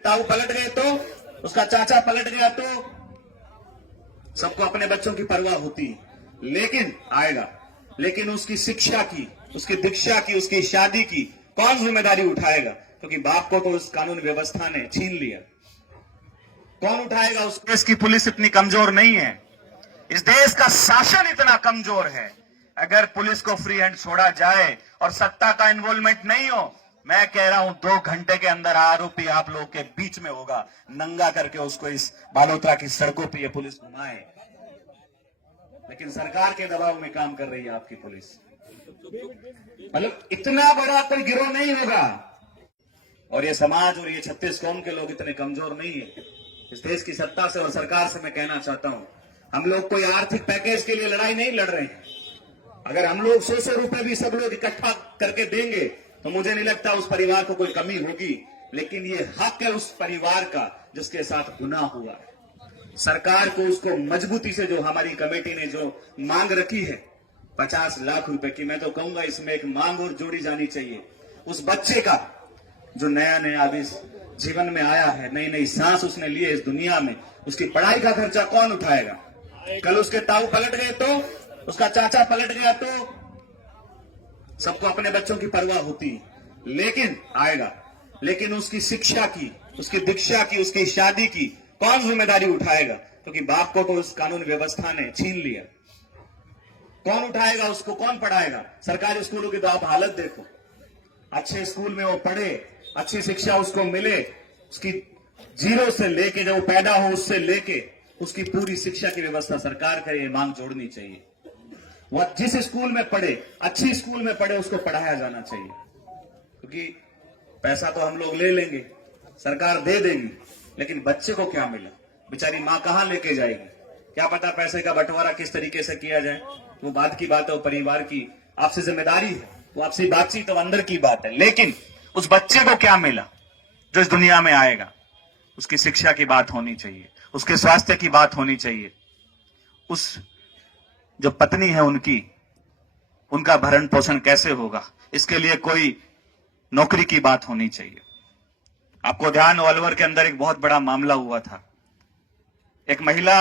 ताऊ पलट गए तो, उसका चाचा पलट गया तो सबको अपने बच्चों की परवाह होती है, लेकिन आएगा। लेकिन उसकी शिक्षा की, उसकी दीक्षा की, उसकी शादी की कौन जिम्मेदारी उठाएगा? क्योंकि बाप को तो उस कानून व्यवस्था ने छीन लिया। कौन उठाएगा उसको? देश की पुलिस इतनी कमजोर नहीं है, इस देश का शासन इतना कमजोर है। अगर पुलिस को फ्री हैंड छोड़ा जाए और सत्ता का इन्वॉल्वमेंट नहीं हो, मैं कह रहा हूं 2 घंटे के अंदर आरोपी आप लोगों के बीच में होगा, नंगा करके उसको इस बालोतरा की सड़कों पे ये पुलिस घुमाए। लेकिन सरकार के दबाव में काम कर रही है आपकी पुलिस। मतलब इतना बड़ा कोई गिरोह नहीं होगा, और ये समाज और ये 36 कौम के लोग इतने कमजोर नहीं है। इस देश की सत्ता से और सरकार से मैं कहना चाहता हूं, हम लोग कोई आर्थिक पैकेज के लिए लड़ाई नहीं लड़ रहे हैं। अगर हम लोग 100 रुपए भी सब लोग इकट्ठा करके देंगे तो मुझे नहीं लगता उस परिवार को कोई कमी होगी, लेकिन ये हक है उस परिवार का जिसके साथ गुनाह हुआ है। सरकार को उसको मजबूती से, जो हमारी कमेटी ने जो मांग रखी है 50 लाख रुपए की, मैं तो कहूंगा इसमें एक मांग और जोड़ी जानी चाहिए। उस बच्चे का जो नया नया अभी जीवन में आया है, नई नई सांस उसने ली है इस दुनिया में, उसकी पढ़ाई का खर्चा कौन उठाएगा? कल उसके ताऊ पलट गए तो, उसका चाचा पलट गया तो सबको अपने बच्चों की परवाह होती है, लेकिन आएगा। लेकिन उसकी शिक्षा की, उसकी दीक्षा की, उसकी शादी की कौन जिम्मेदारी उठाएगा? क्योंकि बाप को तो उस कानून व्यवस्था ने छीन लिया। कौन उठाएगा उसको? कौन पढ़ाएगा? सरकारी स्कूलों की तो आप हालत देखो। अच्छे स्कूल में वो पढ़े, अच्छी शिक्षा उसको मिले, उसकी जीरो से लेके जब वो पैदा हो उससे लेके उसकी पूरी शिक्षा की व्यवस्था सरकार करे, ये मांग जोड़नी चाहिए। वह जिस स्कूल में पढ़े, अच्छी स्कूल में पढ़े, उसको पढ़ाया जाना चाहिए। क्योंकि पैसा तो हम लोग ले लेंगे, सरकार दे देगी, लेकिन बच्चे को क्या मिला? बेचारी मां कहां लेके जाएगी? क्या पता पैसे का बंटवारा किस तरीके से किया जाए, वो बात की बात है, वो परिवार की आपसे जिम्मेदारी है, वो आपसे बातचीत तो अंदर की बात है। लेकिन उस बच्चे को क्या मिला जो इस दुनिया में आएगा? उसकी शिक्षा की बात होनी चाहिए, उसके स्वास्थ्य की बात होनी चाहिए, उस जो पत्नी है उनका भरण पोषण कैसे होगा, इसके लिए कोई नौकरी की बात होनी चाहिए। आपको ध्यान हो, अलवर के अंदर एक बहुत बड़ा मामला हुआ था। एक महिला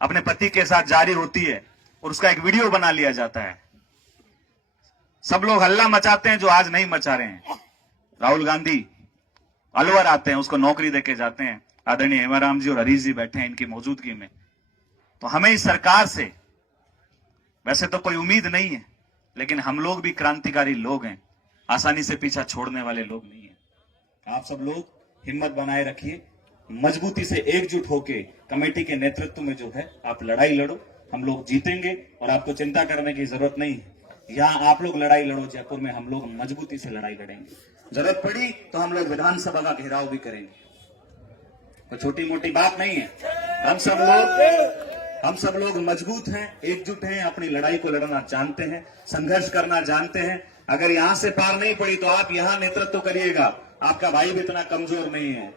अपने पति के साथ जा रही होती है और उसका एक वीडियो बना लिया जाता है। सब लोग हल्ला मचाते हैं जो आज नहीं मचा रहे हैं। राहुल गांधी अलवर आते हैं, उसको नौकरी देके जाते हैं। आदरणीय हेमाराम जी और हरीश जी बैठे हैं इनकी मौजूदगी में। तो हमें इस सरकार से वैसे तो कोई उम्मीद नहीं है, लेकिन हम लोग भी क्रांतिकारी लोग हैं, आसानी से पीछा छोड़ने वाले लोग नहीं हैं। आप सब लोग हिम्मत बनाए रखिए, मजबूती से एकजुट होके कमेटी के नेतृत्व में जो है आप लड़ाई लड़ो, हम लोग जीतेंगे और आपको चिंता करने की जरूरत नहीं है। यहाँ आप लोग लड़ाई लड़ो, जयपुर में हम लोग मजबूती से लड़ाई लड़ेंगे। जरूरत पड़ी तो हम लोग विधानसभा का घेराव भी करेंगे। तो छोटी मोटी बात नहीं है। हम सब लोग मजबूत हैं, एकजुट हैं, अपनी लड़ाई को लड़ना जानते हैं, संघर्ष करना जानते हैं। अगर यहां से पार नहीं पड़ी तो आप यहां नेतृत्व करिएगा। आपका भाई भी इतना कमजोर नहीं है।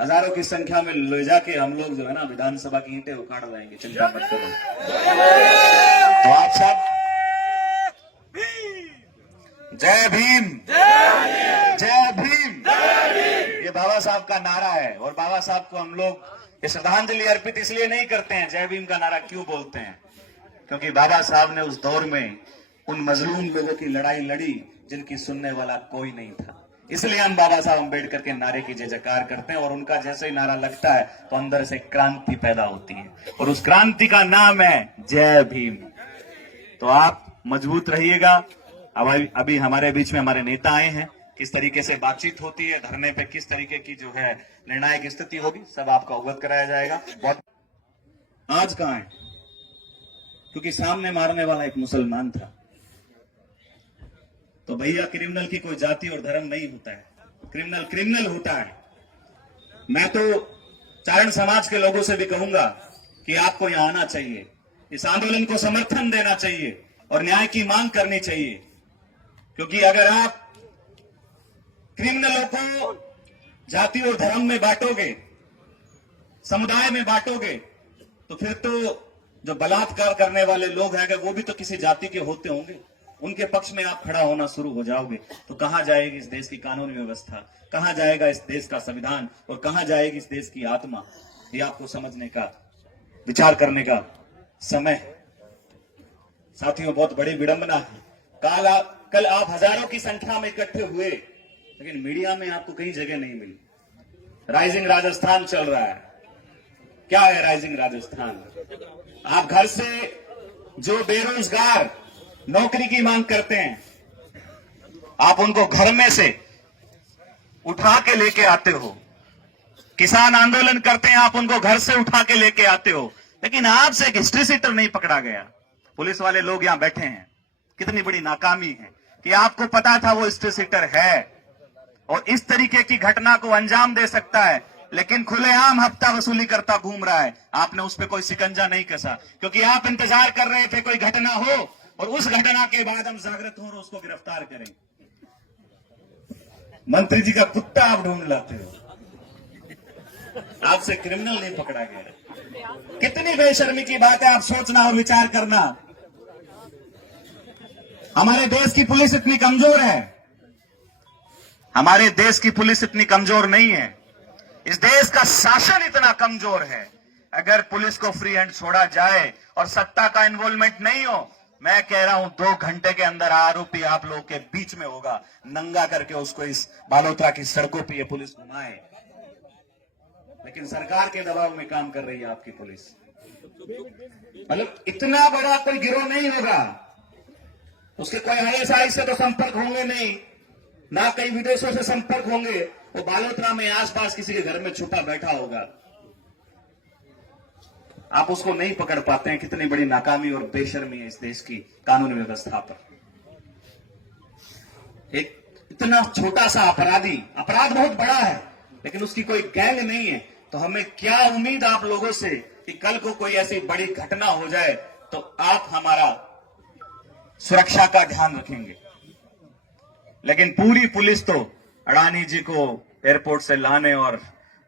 हजारों की संख्या में ले जाके हम लोग जो है ना विधानसभा की ईंटें उखाड़ लाएंगे, चिंता मत करो। तो आप सब जय भीम, जय भीम। ये बाबा साहब का नारा है, और बाबा साहब को हम लोग ये श्रद्धांजलि अर्पित इसलिए नहीं करते हैं। जय भीम का नारा क्यों बोलते हैं? क्योंकि बाबा साहब ने उस दौर में उन मजलूम लोगों की लड़ाई लड़ी जिनकी सुनने वाला कोई नहीं था। इसलिए हम बाबा साहब अम्बेडकर के नारे की जय जयकार करते हैं, और उनका जैसे ही नारा लगता है तो अंदर से क्रांति पैदा होती है, और उस क्रांति का नाम है जय भीम। तो आप मजबूत रहिएगा। अभी हमारे बीच में हमारे नेता आए हैं, किस तरीके से बातचीत होती है, धरने पे किस तरीके की जो है निर्णायक स्थिति होगी, सब आपको अवगत कराया जाएगा। बहुत आज कहां है? क्योंकि सामने मारने वाला एक मुसलमान था। तो भैया, क्रिमिनल की कोई जाति और धर्म नहीं होता है, क्रिमिनल क्रिमिनल होता है। मैं तो चारण समाज के लोगों से भी कहूंगा कि आपको यहां आना चाहिए, इस आंदोलन को समर्थन देना चाहिए और न्याय की मांग करनी चाहिए। क्योंकि अगर आप क्रिमिनलों को जाति और धर्म में बांटोगे, समुदाय में बांटोगे, तो फिर तो जो बलात्कार करने वाले लोग हैं वो भी तो किसी जाति के होते होंगे, उनके पक्ष में आप खड़ा होना शुरू हो जाओगे तो कहां जाएगी इस देश की कानून व्यवस्था, कहां जाएगा इस देश का संविधान और कहां जाएगी इस देश की आत्मा। ये आपको समझने का, विचार करने का समय है। साथियों, बहुत बड़ी विडंबना है। कल आप हजारों की संख्या में इकट्ठे हुए, लेकिन मीडिया में आपको कहीं जगह नहीं मिली। राइजिंग राजस्थान चल रहा है। क्या है राइजिंग राजस्थान? आप घर से जो बेरोजगार नौकरी की मांग करते हैं, आप उनको घर में से उठा के लेके आते हो। किसान आंदोलन करते हैं, आप उनको घर से उठा के लेके आते हो। लेकिन आपसे एक हिस्ट्री सीटर नहीं पकड़ा गया। पुलिस वाले लोग यहां बैठे हैं। कितनी बड़ी नाकामी है कि आपको पता था वो हिस्ट्री सीटर है और इस तरीके की घटना को अंजाम दे सकता है, लेकिन खुलेआम हफ्ता वसूली करता घूम रहा है। आपने उस पर कोई शिकंजा नहीं कसा, क्योंकि आप इंतजार कर रहे थे कोई घटना हो और उस घटना के बाद हम जागृत हो और उसको गिरफ्तार करें। मंत्री जी का कुत्ता आप ढूंढ लाते हो, आपसे क्रिमिनल नहीं पकड़ा गया। कितनी बेशर्मी की बात है। आप सोचना और विचार करना। हमारे देश की पुलिस इतनी कमजोर है, हमारे देश की पुलिस इतनी कमजोर नहीं है। इस देश का शासन इतना कमजोर है। अगर पुलिस को फ्री हैंड छोड़ा जाए और सत्ता का इन्वॉल्वमेंट नहीं हो, मैं कह रहा हूं 2 घंटे के अंदर आरोपी आप लोगों के बीच में होगा। नंगा करके उसको इस बालोतरा की सड़कों पे ये पुलिस घुमाए। लेकिन सरकार के दबाव में काम कर रही है आपकी पुलिस। मतलब इतना बड़ा कोई गिरोह नहीं होगा, उसके कोई आईएसआई से तो संपर्क होंगे नहीं, ना कई विदेशों से संपर्क होंगे। वो बालोतरा में आसपास किसी के घर में छुपा बैठा होगा। आप उसको नहीं पकड़ पाते हैं। कितनी बड़ी नाकामी और बेशर्मी है इस देश की कानून व्यवस्था पर। एक इतना छोटा सा अपराधी, अपराध बहुत बड़ा है लेकिन उसकी कोई गैंग नहीं है, तो हमें क्या उम्मीद आप लोगों से कि कल को कोई ऐसी बड़ी घटना हो जाए तो आप हमारा सुरक्षा का ध्यान रखेंगे। लेकिन पूरी पुलिस तो अडानी जी को एयरपोर्ट से लाने और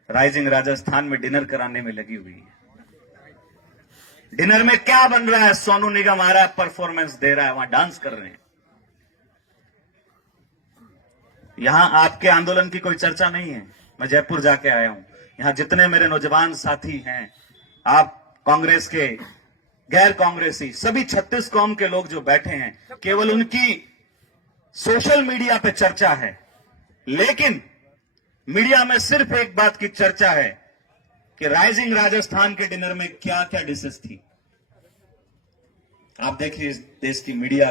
राइजिंग राजस्थान में डिनर कराने में लगी हुई है। डिनर में क्या बन रहा है? सोनू निगम आ रहा है, परफॉर्मेंस दे रहा है, वहां डांस कर रहे हैं। यहां आपके आंदोलन की कोई चर्चा नहीं है। मैं जयपुर जाके आया हूं। यहां जितने मेरे नौजवान साथी हैं, आप कांग्रेस के, गैर कांग्रेसी, सभी 36 कौम के लोग जो बैठे हैं, केवल उनकी सोशल मीडिया पे चर्चा है। लेकिन मीडिया में सिर्फ एक बात की चर्चा है कि राइजिंग राजस्थान के डिनर में क्या क्या डिशेस थी। आप देखिए इस देश की मीडिया